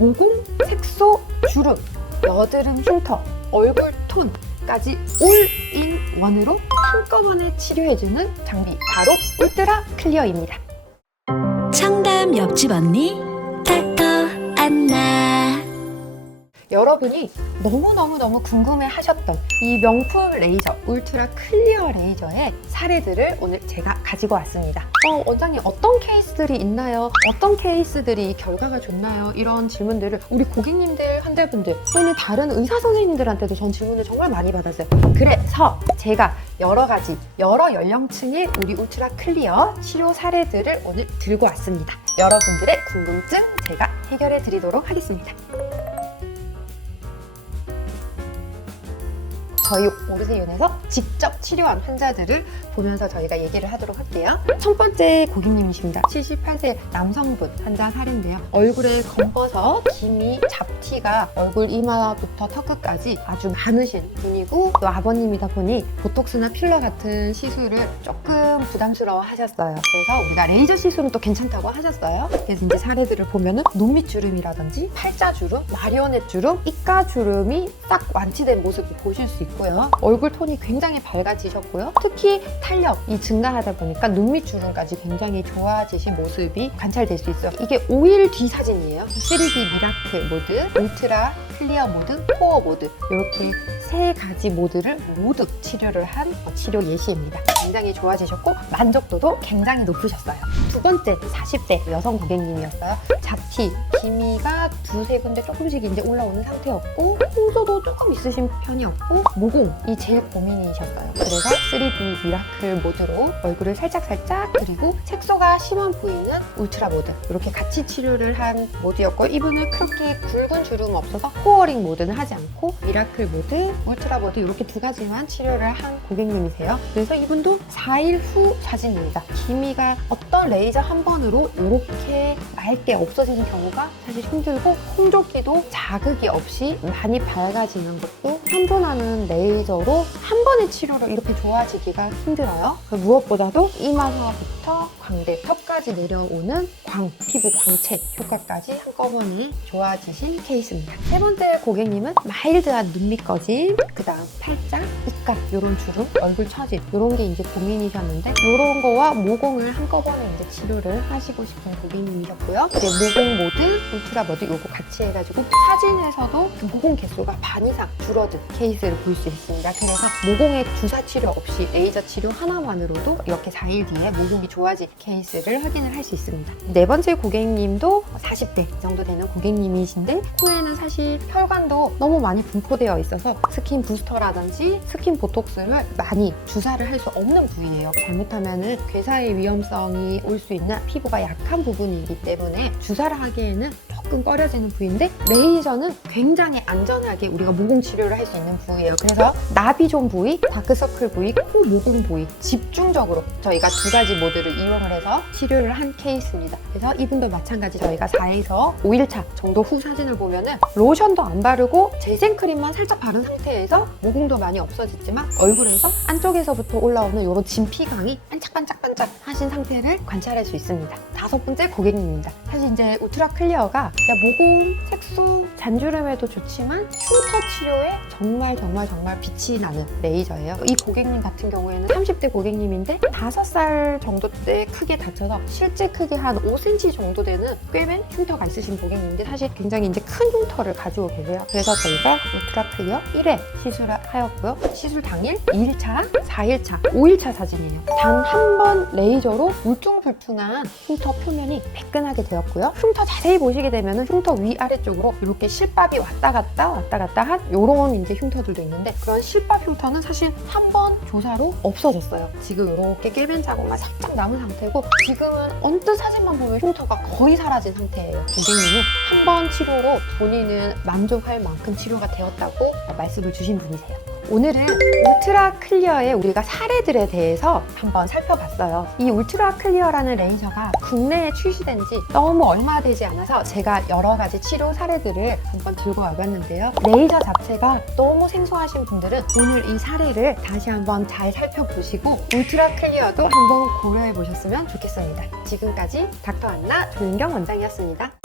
모공, 색소, 주름, 여드름 흉터, 얼굴 톤까지 올인원으로 한꺼번에 치료해주는 장비, 바로 울트라 클리어입니다. 청담 옆집 언니 닥터 안나. 여러분이 너무너무 궁금해 하셨던 이 명품 레이저, 울트라 클리어 레이저의 사례들을 오늘 제가 가지고 왔습니다. 원장님, 어떤 케이스들이 있나요? 어떤 케이스들이 결과가 좋나요? 이런 질문들을 우리 고객님들, 환자분들 또는 다른 의사 선생님들한테도 전 질문을 정말 많이 받았어요. 그래서 제가 여러 가지, 여러 연령층의 우리 울트라 클리어 치료 사례들을 오늘 들고 왔습니다. 여러분들의 궁금증 제가 해결해 드리도록 하겠습니다. 저희 오르세윤에서 직접 치료한 환자들을 보면서 저희가 얘기를 하도록 할게요. 첫 번째 고객님이십니다. 78세 남성분 환자 사례인데요. 얼굴에 검버섯, 기미, 잡티가 얼굴 이마부터 턱끝까지 아주 많으신 분이고, 또 아버님이다 보니 보톡스나 필러 같은 시술을 조금 부담스러워 하셨어요. 그래서 우리가 레이저 시술은 또 괜찮다고 하셨어요. 그래서 이제 사례들을 보면은 눈밑주름이라든지 팔자주름, 마리오넷주름, 입가주름이 딱 완치된 모습을 보실 수 있고, 얼굴 톤이 굉장히 밝아지셨고요. 특히 탄력이 증가하다 보니까 눈밑 주름까지 굉장히 좋아지신 모습이 관찰될 수 있어요. 이게 5일 뒤 사진이에요. 3D 미라클 모드, 울트라 클리어 모드, 코어 모드, 이렇게 세 가지 모드를 모두 치료를 한 치료 예시입니다. 굉장히 좋아지셨고 만족도도 굉장히 높으셨어요. 두 번째, 40대 여성 고객님이었어요. 잡티, 기미가 두세 군데 조금씩 이제 올라오는 상태였고, 홍조도 조금 있으신 편이었고, 모공이 제일 고민이셨어요. 그래서 3D 미라클 모드로 얼굴을 살짝 그리고 색소가 심한 부위는 울트라 모드, 이렇게 같이 치료를 한 모드였고, 이분은 그렇게 굵은 주름 없어서 코어링 모드는 하지 않고 미라클 모드, 울트라 모드 이렇게 두 가지만 치료를 한 고객님이세요. 그래서 이분도 4일 후 사진입니다. 기미가 어떤 레이저 한 번으로 이렇게 맑게 없어지는 경우가 사실 힘들고, 홍조기도 자극이 없이 많이 밝아지는 것도 현존하는 레이저로 한 번의 치료로 이렇게 좋아지기가 힘들어요. 무엇보다도 이마서부터 광대, 턱까지 내려오는 피부 광채 효과까지 한꺼번에 좋아지신 케이스입니다. 세 번째 고객님은 마일드한 눈밑 꺼짐, 그 다음 팔자, 입가, 이런 주름, 얼굴 처짐, 이런 게 이제 고민이셨는데, 이런 거와 모공을 한꺼번에 이제 치료를 하시고 싶은 고객님이셨고요. 이제 모공 모드, 울트라 모드 요거 같이 해가지고 사진에서도 그 모공 개수가 반 이상 줄어든 케이스를 볼 수 있습니다. 그래서 모공의 주사 치료 없이 레이저 치료 하나만으로도 이렇게 4일 뒤에 모공이 좋아진 케이스를 확인을 할 수 있습니다. 네 번째 고객님도 40대 정도 되는 고객님이신데, 코에는 사실 혈관도 너무 많이 분포되어 있어서 스킨 부스터라든지 스킨 보톡스를 많이 주사를 할 수 없는 부위예요. 잘못하면 괴사의 위험성이 올 수 있는 피부가 약한 부분이기 때문에 주사를 하기에는 조금 꺼려지는 부위인데, 레이저는 굉장히 안전하게 우리가 모공 치료를 할 수 있는 부위예요. 그래서 나비존 부위, 다크서클 부위, 코 모공 부위 집중적으로 저희가 두 가지 모드를 이용을 해서 치료를 한 케이스입니다. 그래서 이분도 마찬가지 저희가 4에서 5일차 정도 후 사진을 보면은 로션도 안 바르고 재생크림만 살짝 바른 상태에서 모공도 많이 없어졌지만 얼굴에서 안쪽에서부터 올라오는 이런 진피광이 반짝반짝 하신 상태를 관찰할 수 있습니다. 다섯 번째 고객님입니다. 사실 이제 울트라 클리어가 모공, 색소, 잔주름에도 좋지만 흉터 치료에 정말 빛이 나는 레이저예요. 이 고객님 같은 경우에는 30대 고객님인데 5살 정도 때 크게 다쳐서 실제 크기 한 5cm 정도 되는 꿰맨 흉터가 있으신 고객님인데, 사실 굉장히 이제 큰 흉터를 가지고 계세요. 그래서 저희가 울트라 클리어 1회 시술을 하였고요. 시술 당일 2일차, 4일차, 5일차 사진이에요. 단 한 번 레이저로 울퉁불퉁한 흉터 표면이 매끈하게 되었고요. 흉터 자세히 보시게 되면 흉터 위아래쪽으로 이렇게 실밥이 왔다 갔다 한 이런 이제 흉터들도 있는데, 그런 실밥 흉터는 사실 한 번 조사로 없어졌어요. 지금 이렇게 꿰맨 자국만 살짝 남은 상태고, 지금은 언뜻 사진만 보면 흉터가 거의 사라진 상태예요. 고객님은 한 번 치료로 본인은 만족할 만큼 치료가 되었다고 말씀을 주신 분이세요. 오늘은 울트라 클리어의 우리가 사례들에 대해서 한번 살펴봤어요. 이 울트라 클리어라는 레이저가 국내에 출시된 지 너무 얼마 되지 않아서 제가 여러 가지 치료 사례들을 한번 들고 와봤는데요. 레이저 자체가 너무 생소하신 분들은 오늘 이 사례를 다시 한번 잘 살펴보시고 울트라 클리어도 한번 고려해 보셨으면 좋겠습니다. 지금까지 닥터 안나 조윤경 원장이었습니다.